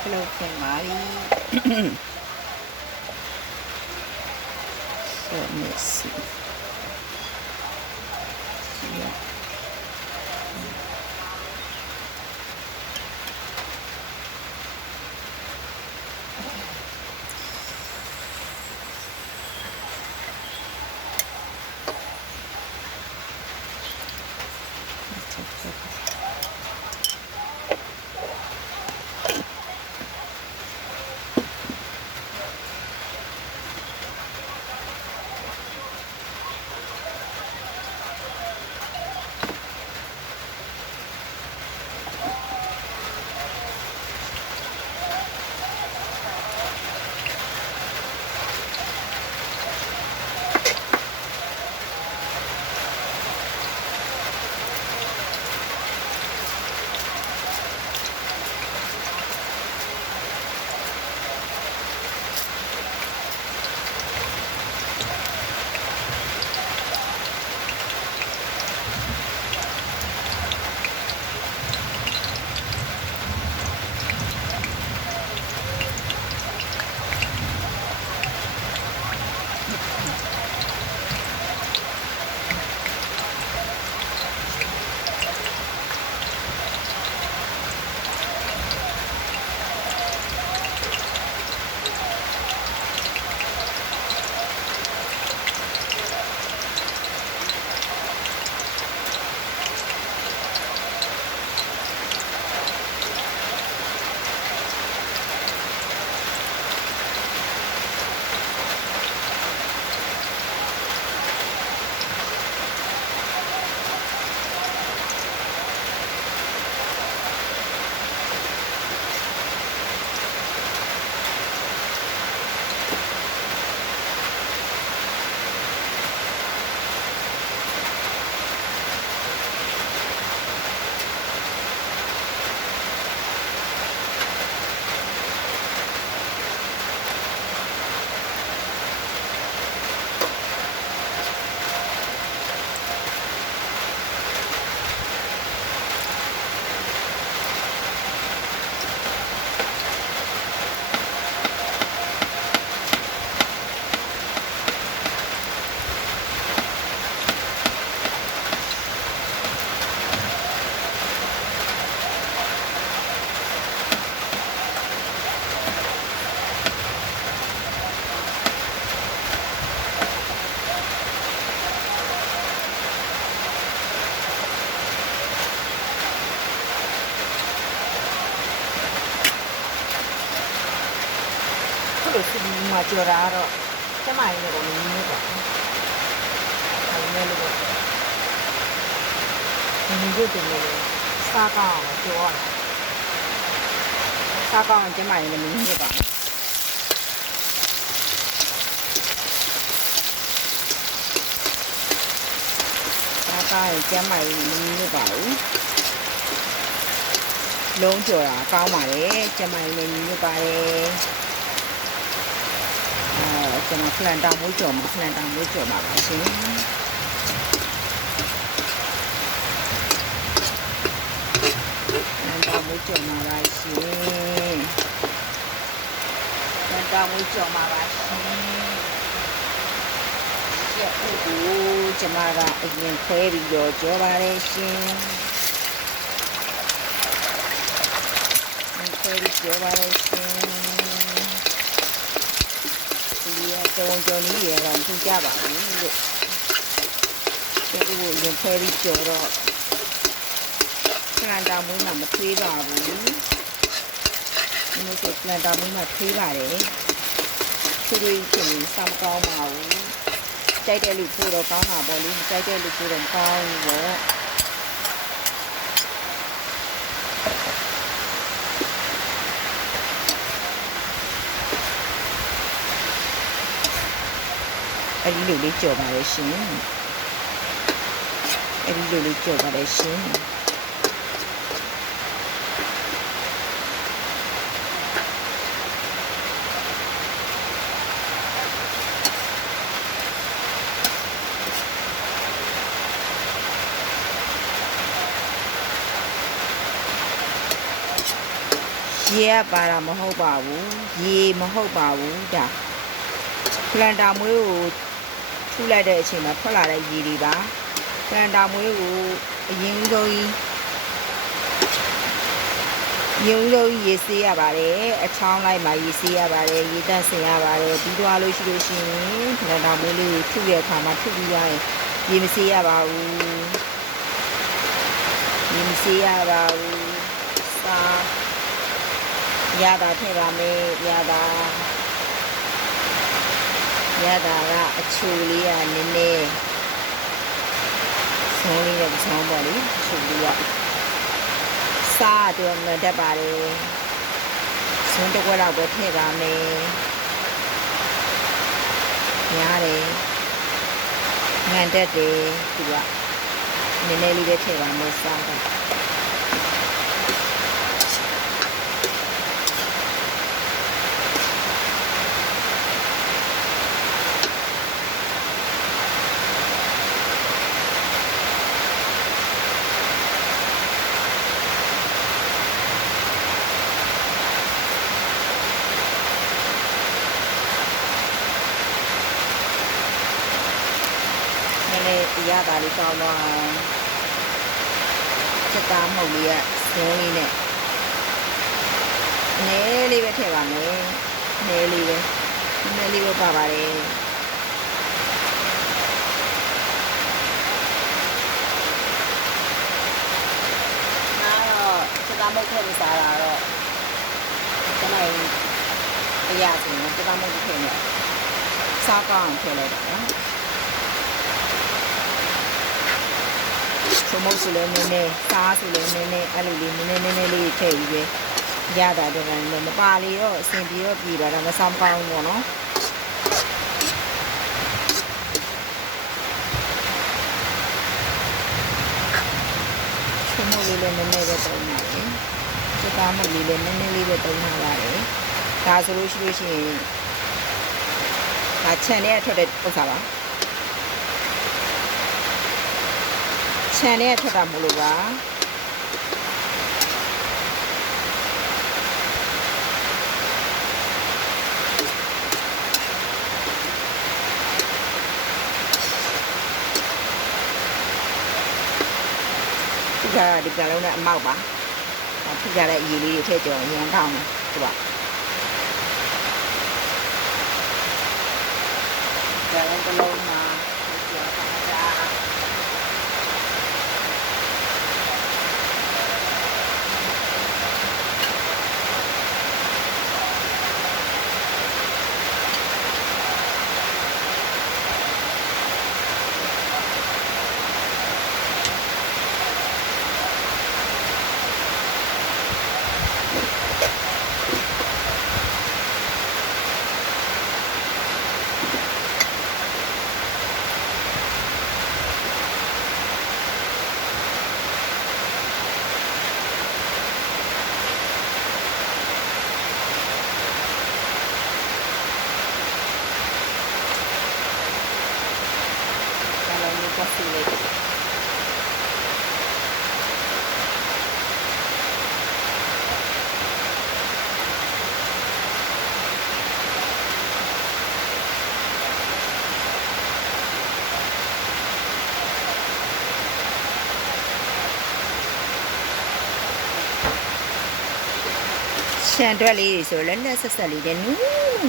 Hello, Mari. So messy. Yeah. Majoraro, chiamai ne con il mio almeno non vedo sta calma che ora sta calma chiamai ne mio ba sta calma chiamai ne mio ba long chiều là cao mà đấy chiamai ne mio baကျွန်တော်ဖလန်တောင်မွေးကြော်မှာပါရှင်ဖလန်တောင်မွေးကြော်မှာပါရှင်ဖလန်တောင်မွေးကြော်မှာပါရှင်ရက်ဦးကိုကျွန်မကအရင်ခွဲပြီးတော့ကြောပါတယ်ရှင်ခွဲပြီးကြောပါတယ်ရှင်တုံကြုံကြီးရတော့သူကြပါဘူးလို့ဒီကိုရင်ဖဲပြီးကြော်တော့ပလန်တာမွေးမှာမထွေးပါဘူးဒီလိုဆိုပလန်တာမွေးမှာထွေးပါတယ်ထွေးဖြစ်ရင်စမ်းကောင်းပါဘူးကြိုက်တဲ့လူဖို့တော့ကောင်းတာပေါ့လေမကြိုက်တဲ့လူဖို့တော့ကောင်းဘူးပေါ့အဲ့ဒီလိုလေးကြော်ပါလေရှင်အဲ့ဒီလိုလေးကြော်ပါလေရှင်ရ ရေကပါတာမဟုတ်ပါဘူးရေမဟုတ်ပါဘူးဒါပလန်တာမွေးကိုထူလိုက်တဲ့အချိန်မှာထွက်လာတဲ့ရေတွေပါပလန်တာမွေးကိုအရင်ဦးဆုံးကြီးရေဆေးရပါတယ်အချောင်းလိုက်မှာရေဆေးရပါတယ်ရေတက်ဆင်ရပါတယ်ပြီးတော့လို့ရှိလို့ရှိရင်ပလန်တာမွေးလေးကိုထုတဲ့အခါမှာထုပြီးရရင်ရေမဆေးရပါဘူးရေမဆေးရပါဘူးစားရတာထည့်ပါမယ်ရတာကအချိုလေးကနည်းနည်းဆုံးလေးနဲ့ဆောင်းပေါ့လေအချိုလေးကစားတော့ငတ်တတ်ပါတယ်ဆုံးတစ်ခွက်တော့ပဲထည့်ပါမယ်ညားတယ်ငတ်တတ်တယ်သူကနည်းနည်းလေးပဲထည့်ပါမယ်စားတော့ရတာလေးကောင်းတော့ချက်သားမုတ်လေးကဇုံးလေးနဲ့နည်းလေးပဲထည့်ပါမယ်နည်းလေးပဲပါပါတယ်အားတော့ချက်သားမုတ်ထည့်မစားတာတော့တနေ့အရာဆိုရင်ချက်သားမုတ်ထည့်နေစားကောင်းထည့်လိုက်တာနော်ချုံမုတ်ဆိုလည်းနည်းနည်းစားဆိုလည်းနည်းနည်းအဲ့လိုလေးနည်းနည်းလေးထည့်ပြီးပဲရတာတော့လည်းမပါလေတော့အဆင်ပြေတော့ပြေပါတော့မဆောင်ကောင်းဘူးပေါ့နော်ချုံမုတ်လေးလည်းနည်းနည်းပဲတုံးပါလေစကားမုတ်လေးလည်းနည်းနည်းလေးပဲတုံးထားပါတယ်ဒါဆိုလို့ရှိရင်ဒါခြံထဲထွက်တဲ့ဥစ္စာပါခြံထဲထွက်တာမလို့ပါဒီကလုံးနဲ့အမောက်ပါထိကြတဲ့အရည်လေးတွေထည့်ကြော်ရမ်းတောင်းတယ်သူကဒါလည်းတစ်လုံးမှာကြော်ပါကြစီလေးရှန်တွက်လေးတွေဆိုတော့လက်ဆက်လေးနဲ့နူး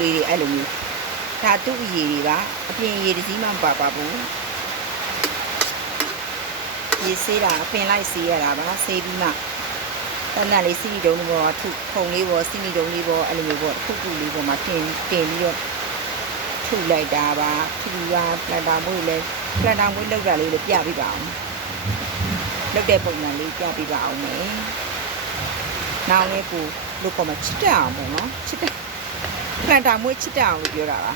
လေးတွေအဲ့လိုမျိုးဒါသူ့အရည်တွေပါအပြင်ရည်တစ်စီးမှမပါဘူးရေဆေးတာပင်လိုက်ဆေးရတာပါဆေးပြီးမှတန်တန်လေးစီနီတုံးလေးပေါ်ထုခုံလေးပေါ်စီနီတုံးလေးပေါ်အဲ့လိုမျိုးပေါ့ထုလေးပေါ်မှာတင်ပြီးတော့ထုလိုက်တာပါထူပါပလန်တာမွေးလဲပလန်တာမွေးလောက်တာလေးလည်းပြပြပါအောင်လောက်တဲ့ပုံစံလေးပြပြပါအောင်မယ်နောင်လေးကိုလို့ကောမချစ်တအောင်ပေါ့နော်ချစ်တပလန်တာမွေးချစ်တအောင်လို့ပြောတာပါ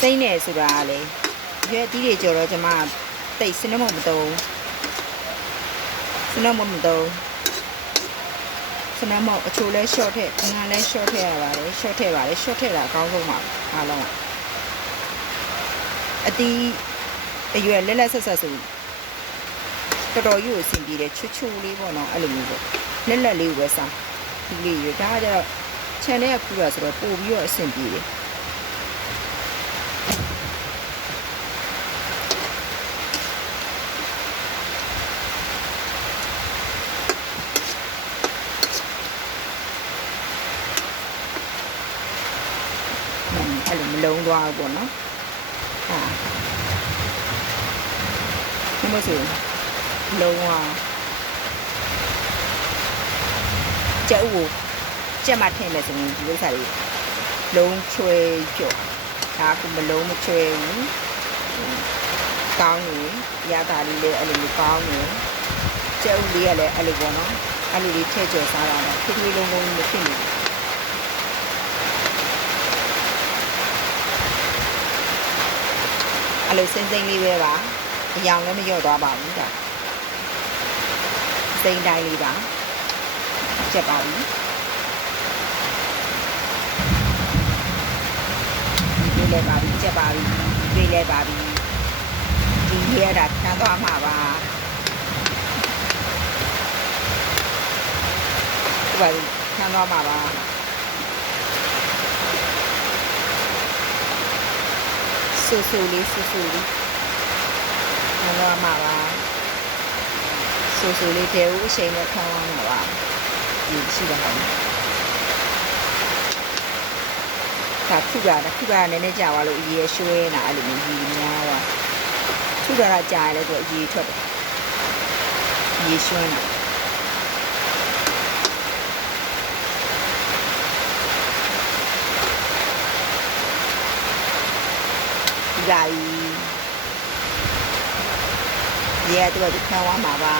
စိမ့်နေဆိုတာလေရွက်တီးတွေကြော်တော့ကျမတိတ်စနမမတုံးစနမမတုံး စနမ်းမောက်အချိုလဲ short ထည့်ငါလဲ short ထည့်ရပါတယ် short ထည့်ပါတယ် short ထည့်တာအကောင်းဆုံးပါအားလုံးအတီးအရွယ်လက်လက်ဆက်ဆက်ဆိုတော်တော်ကြီးကိုအဆင်ပြေတယ်ချွတ်ချွတ်လေးပေါ့နော်အဲ့လိုမျိုးပေါ့လက်လက်လေးကိုပဲစားဒီလေးရဒါကကျတော့ channel ကခူးတာဆိုတော့ပို့ပြီးတော့အဆင်ပြေတယ်အဲ့လိုမလုံးသွားဘူးပေါ့နော်ဟာဒီမို့ဆိုလုံးဝကျုပ်ကိုကြက်မှထည့်မယ်ဆိုရင်ဒီဥစ္စာလေးလုံးချွဲကြော့ဒါကမလုံးမချွဲဘူးကောင်းနေရတာလေးလည်းအဲ့လိုမျိုးကောင်းနေကျုပ်လေးကလည်းအဲ့လိုပေါ့နော်အဲ့လိုလေးထည့်ကြော်စားတာတော့ထွေးထွေးလုံးလုံးမဖြစ်နေဘူးအဲ့လိုစင်းစိမ့်လေးပဲပါအယောင်လည်းမလျော့သွားပါဘူးဒါစိမ့်တိုင်းလေးပါချက်ပါပြီဒီလေးလည်းပါပြီချက်ပါပြီဒီလေးလည်းပါပြီဒီရတာခံသွားမှာပါဒီပါခံသွားမှာပါဆူဆူလေးခံသွားမှာပါဆူဆူလေးတဲဦးအချိန်နဲ့ခံသွားမှာပါဒီရှိတာပါဒါခုကနည်းနည်းကြာသွားလို့အရေးရွှဲနေတာအဲ့လိုမျိုးကြီးများသွားခုကကြာရလဲသူအရေးထွက်တယ်အရေးရွှဲနေတာဒီရဲတူတူခံသွားမှာပါ